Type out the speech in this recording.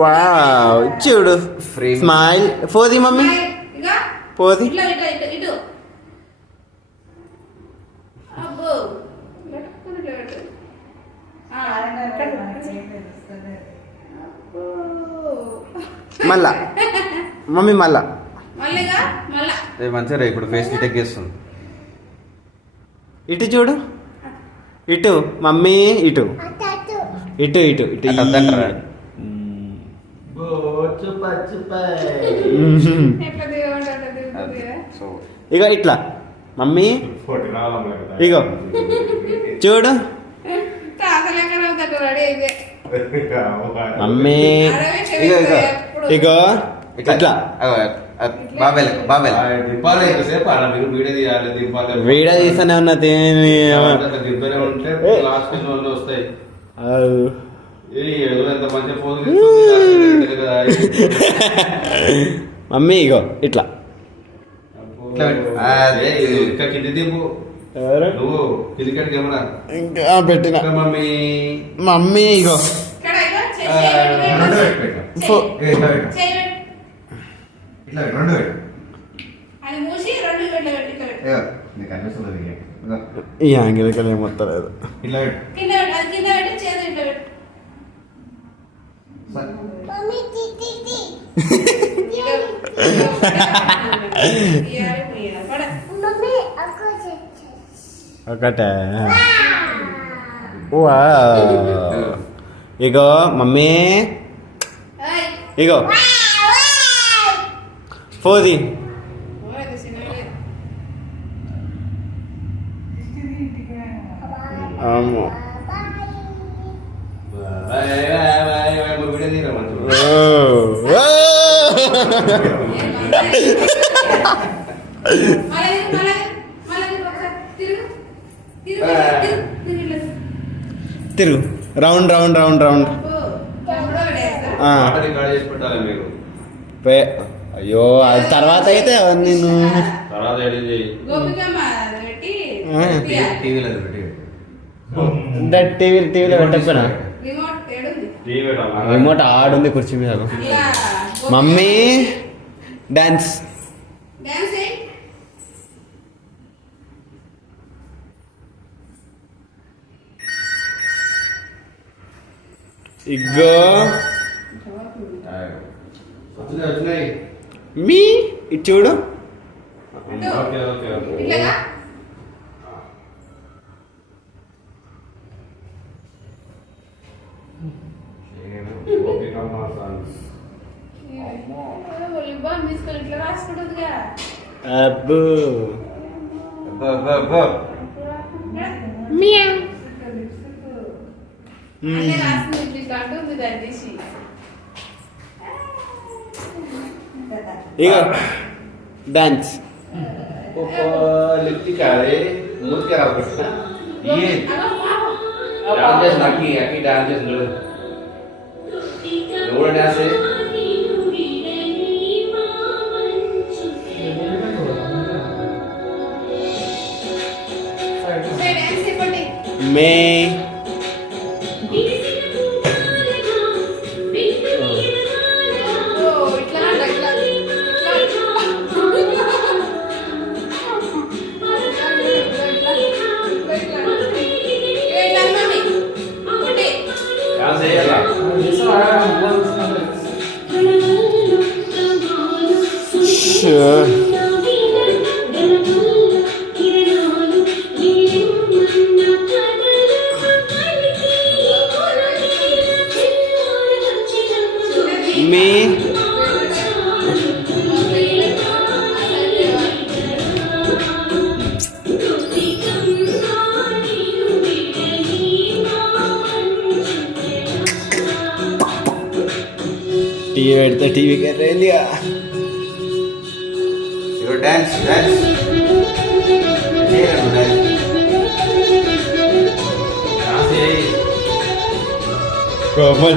Wow చూడు smile పోది mummy పోది మళ్ళా mummy మళ్ళా మంచిగా ఇప్పుడు ఫేస్ డిటెక్ట్ చేస్తుంది. ఇటు చూడు ఇటు మమ్మీ ఇటు ఇటు ఇటు ఇటు అద్దంటారా? ఇగో ఇట్లా మమ్మీ ఇగో చూడు మమ్మీ ఇగో ఇగో ఇగో ఇట్లా వీడియో తీస్తూనే ఉన్నా మమ్మీ ఇగో ఇట్లా ఇంకా పెట్టిన మమ్మీ ఇగో ఈ యాంగిల్ ఏమొత్తలేదు. ఒకటే ఇగో మమ్మీ ఇగో పోది అమ్మో తిరుగు రౌండ్ రౌండ్ రౌండ్ రౌండ్. అయ్యో అది తర్వాత అయితే నేను టీవీలో పెట్టకపోయినా రిమోట్ ఆడుంది కుర్చీ మీద. మమ్మీ డాన్స్ ఇగో మీ ఇటు చూడు అబ్బో ఇగో డాన్స్ మే మీ టీవీ పెడితే టీవీకి వెళ్ళిందిగా. డాన్స్ డాన్స్ కోపం